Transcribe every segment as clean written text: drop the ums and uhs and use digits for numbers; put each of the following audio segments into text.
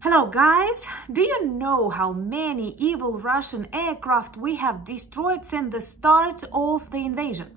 Hello guys! Do you know how many evil Russian aircraft we have destroyed since the start of the invasion?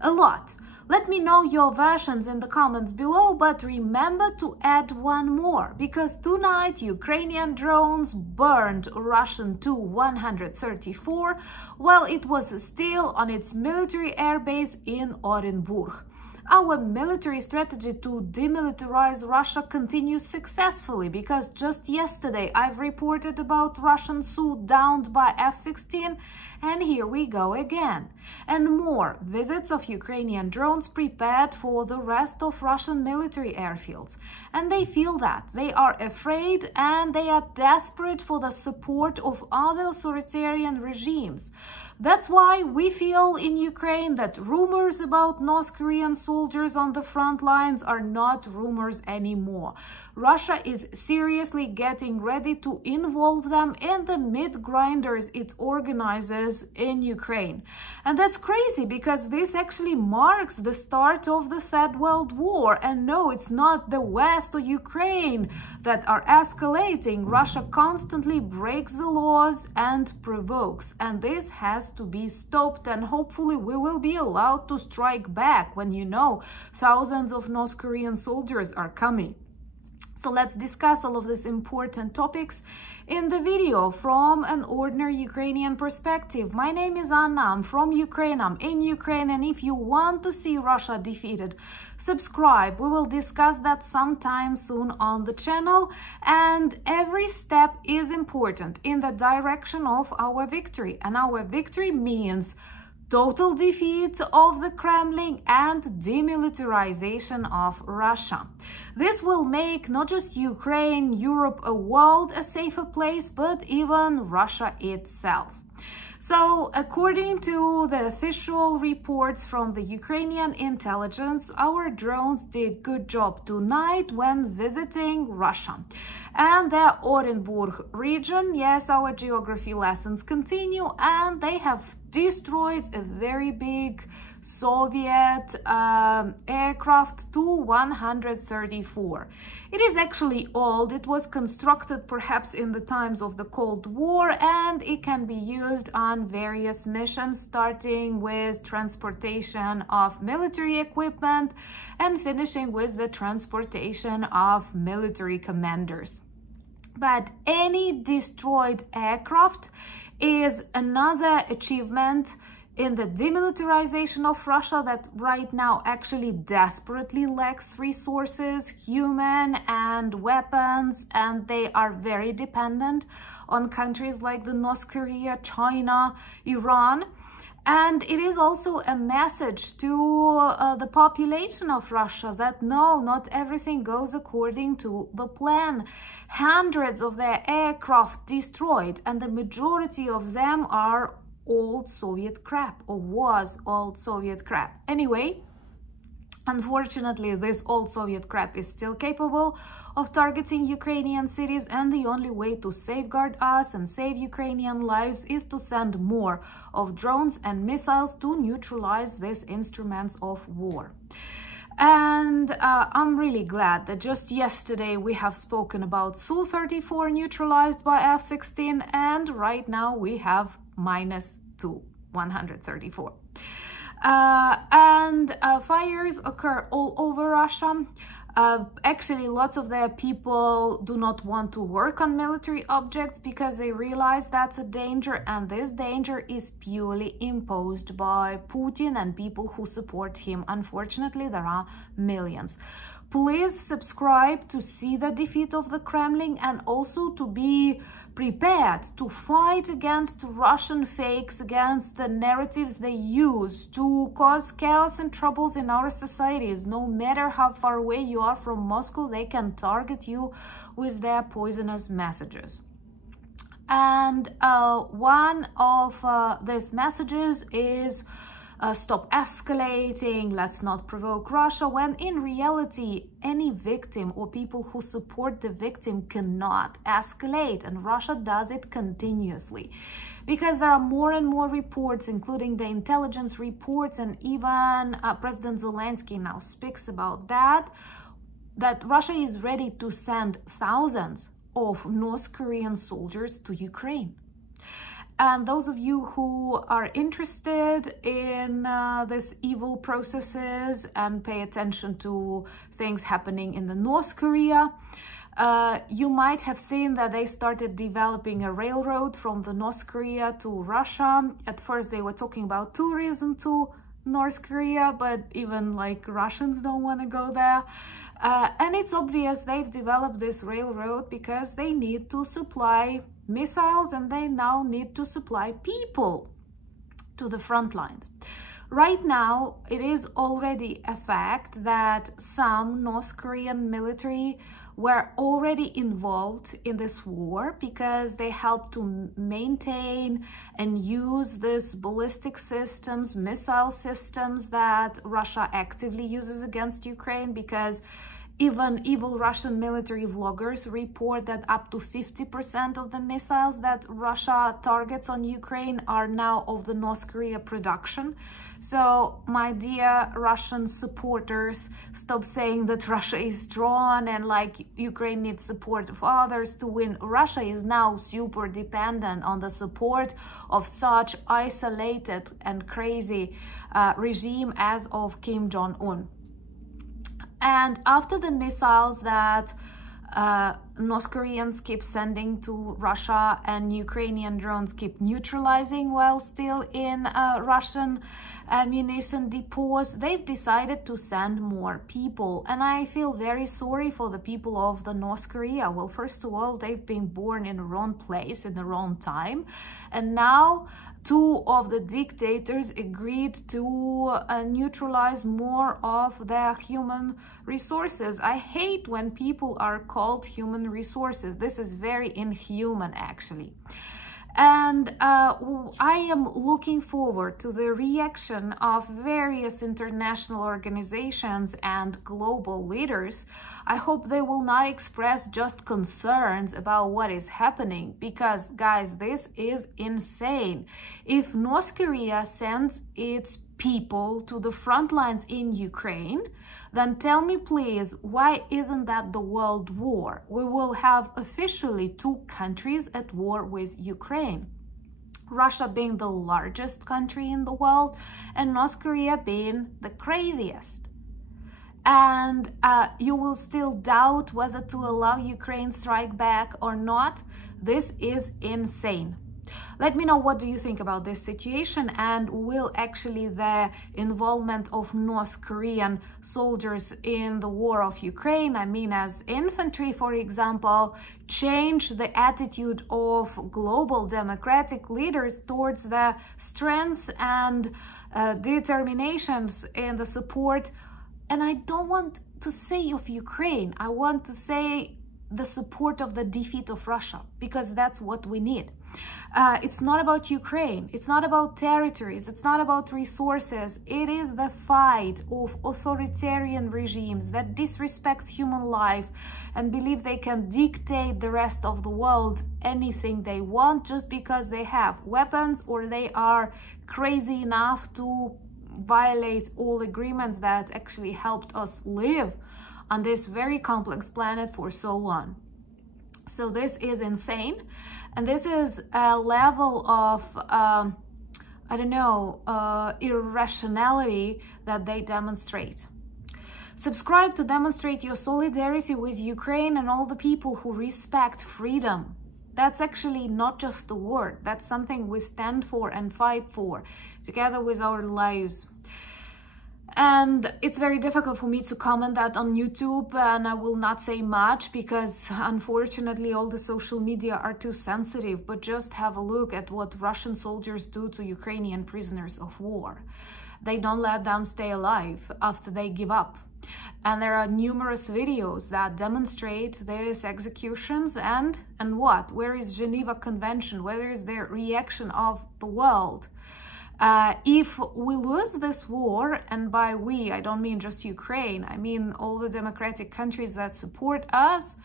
A lot. Let me know your versions in the comments below, but remember to add one more, because tonight Ukrainian drones burned Russian TU-134 while it was still on its military airbase in ORENBURG. Our military strategy to demilitarize Russia continues successfully, because just yesterday I've reported about Russian Su downed by F-16, and here we go again. And more visits of Ukrainian drones prepared for the rest of Russian military airfields. And they feel that. They are afraid and they are desperate for the support of other authoritarian regimes. That's why we feel in Ukraine that rumors about North Korean soldiers on the front lines are not rumors anymore. Russia is seriously getting ready to involve them in the mid-grinders it organizes in Ukraine. And that's crazy, because this actually marks the start of the Third World War. And no, it's not the West or Ukraine that are escalating. Russia constantly breaks the laws and provokes. And this has to be stopped, and hopefully we will be allowed to strike back when, you know, thousands of North Korean soldiers are coming. So let's discuss all of these important topics in the video from an ordinary Ukrainian perspective. My name is Anna, I'm from Ukraine, I'm in Ukraine, and if you want to see Russia defeated, subscribe. We will discuss that sometime soon on the channel, and every step is important in the direction of our victory. And our victory means total defeat of the Kremlin and demilitarization of Russia. This will make not just Ukraine, Europe, a world a safer place, but even Russia itself. So, according to the official reports from the Ukrainian intelligence, our drones did good job tonight when visiting Russia. And the ORENBURG region, yes, our geography lessons continue, and they have destroyed a very big Soviet aircraft TU-134. It is actually old. It was constructed perhaps in the times of the Cold War, and it can be used on various missions, starting with transportation of military equipment and finishing with the transportation of military commanders. But any destroyed aircraft is another achievement in the demilitarization of Russia that right now actually desperately lacks resources, human and weapons, and they are very dependent on countries like the North Korea, China, Iran. And it is also a message to the population of Russia that no, not everything goes according to the plan. Hundreds of their aircraft destroyed, and the majority of them are old Soviet crap, or was old Soviet crap. Anyway, unfortunately, this old Soviet crap is still capable of targeting Ukrainian cities, and the only way to safeguard us and save Ukrainian lives is to send more of drones and missiles to neutralize these instruments of war. And I'm really glad that just yesterday we have spoken about Su-34 neutralized by F-16, and right now we have minus TU-134. Fires occur all over Russia. Actually, lots of their people do not want to work on military objects because they realize that's a danger, and this danger is purely imposed by Putin and people who support him. Unfortunately, there are millions. Please subscribe to see the defeat of the Kremlin, and also to be prepared to fight against Russian fakes, against the narratives they use to cause chaos and troubles in our societies. No matter how far away you are from Moscow, they can target you with their poisonous messages. And one of these messages is stop escalating, let's not provoke Russia, when in reality any victim or people who support the victim cannot escalate, and Russia does it continuously. Because there are more and more reports, including the intelligence reports, and even President Zelensky now speaks about that Russia is ready to send thousands of North Korean soldiers to Ukraine. And those of you who are interested in these evil processes and pay attention to things happening in the North Korea, you might have seen that they started developing a railroad from the North Korea to Russia. At first they were talking about tourism to North Korea, but even like Russians don't want to go there. And it's obvious they've developed this railroad because they need to supply missiles, and they now need to supply people to the front lines. Right now, it is already a fact that some North Korean military were already involved in this war because they helped to maintain and use these ballistic systems, missile systems that Russia actively uses against Ukraine, because even evil Russian military vloggers report that up to 50% of the missiles that Russia targets on Ukraine are now of the North Korea production. So, my dear Russian supporters, stop saying that Russia is strong and like Ukraine needs support of others to win. Russia is now super dependent on the support of such isolated and crazy regime as of Kim Jong-un. And after the missiles that North Koreans keep sending to Russia and Ukrainian drones keep neutralizing while still in Russian ammunition depots, they've decided to send more people. And I feel very sorry for the people of the North Korea. Well, first of all, they've been born in the wrong place, in the wrong time. And now two of the dictators agreed to neutralize more of their human resources. I hate when people are called human resources. This is very inhuman, actually. And I am looking forward to the reaction of various international organizations and global leaders. I hope they will not express just concerns about what is happening, because, guys, this is insane. If North Korea sends its people to the front lines in Ukraine, then tell me, please, why isn't that the world war? We will have officially two countries at war with Ukraine. Russia being the largest country in the world and North Korea being the craziest. And you will still doubt whether to allow Ukraine strike back or not. This is insane. Let me know, what do you think about this situation, and will actually the involvement of North Korean soldiers in the war of Ukraine, I mean as infantry for example, change the attitude of global democratic leaders towards the strengths and determinations in the support? And I don't want to say of Ukraine, I want to say the support of the defeat of Russia, because that's what we need. It's not about Ukraine, it's not about territories, it's not about resources. It is the fight of authoritarian regimes that disrespect human life and believe they can dictate the rest of the world anything they want just because they have weapons or they are crazy enough to violate all agreements that actually helped us live on this very complex planet for so long. So this is insane. And this is a level of, I don't know, irrationality that they demonstrate. Subscribe to demonstrate your solidarity with Ukraine and all the people who respect freedom. That's actually not just a word. That's something we stand for and fight for, together with our lives. And it's very difficult for me to comment that on YouTube, and I will not say much because unfortunately all the social media are too sensitive. But just have a look at what Russian soldiers do to Ukrainian prisoners of war. They don't let them stay alive after they give up. And there are numerous videos that demonstrate these executions. And what? Where is Geneva Convention? Where is the reaction of the world? If we lose this war, and by we, I don't mean just Ukraine, I mean all the democratic countries that support us,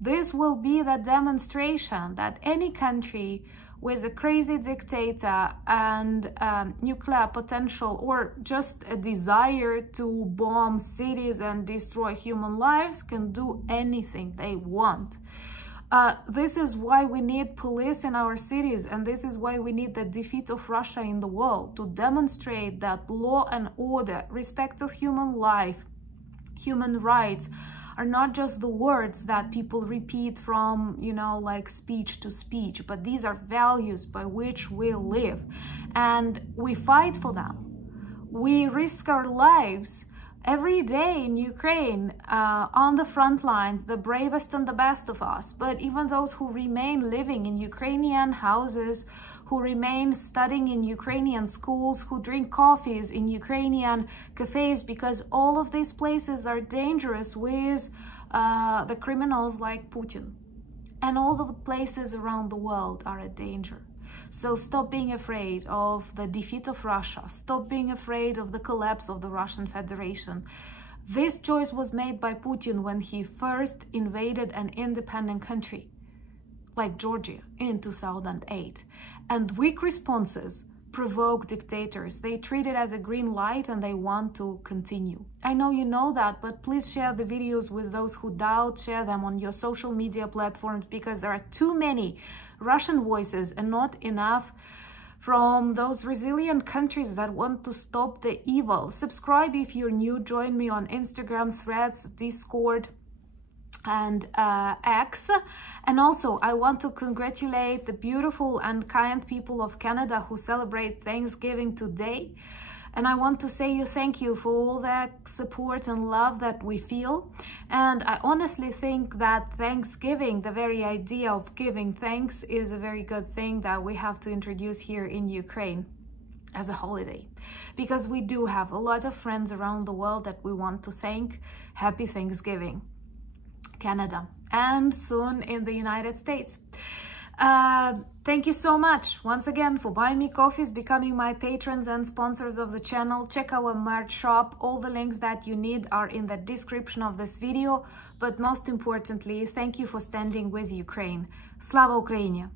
this will be the demonstration that any country with a crazy dictator and nuclear potential, or just a desire to bomb cities and destroy human lives, can do anything they want. This is why we need police in our cities, and this is why we need the defeat of Russia in the world, to demonstrate that law and order, respect of human life, human rights are not just the words that people repeat from, you know, like speech to speech, but these are values by which we live, and we fight for them. We risk our lives every day in Ukraine, on the front lines, the bravest and the best of us, but even those who remain living in Ukrainian houses, who remain studying in Ukrainian schools, who drink coffees in Ukrainian cafes, because all of these places are dangerous with the criminals like Putin. And all the places around the world are a danger. So stop being afraid of the defeat of Russia. Stop being afraid of the collapse of the Russian Federation. This choice was made by Putin when he first invaded an independent country like Georgia in 2008. And weak responses provoke dictators. They treat it as a green light and they want to continue. I know you know that, but please share the videos with those who doubt. Share them on your social media platforms, because there are too many Russian voices and not enough from those resilient countries that want to stop the evil. Subscribe if you're new. Join me on Instagram, Threads, Discord, and X. And also, I want to congratulate the beautiful and kind people of Canada who celebrate Thanksgiving today. And I want to say thank you for all that support and love that we feel. And I honestly think that Thanksgiving, the very idea of giving thanks, is a very good thing that we have to introduce here in Ukraine as a holiday. Because we do have a lot of friends around the world that we want to thank. Happy Thanksgiving, Canada, and soon in the United States. Thank you so much once again for buying me coffees, becoming my patrons and sponsors of the channel. Check our merch shop. All the links that you need are in the description of this video. But most importantly, thank you for standing with Ukraine. Slava Ukraini!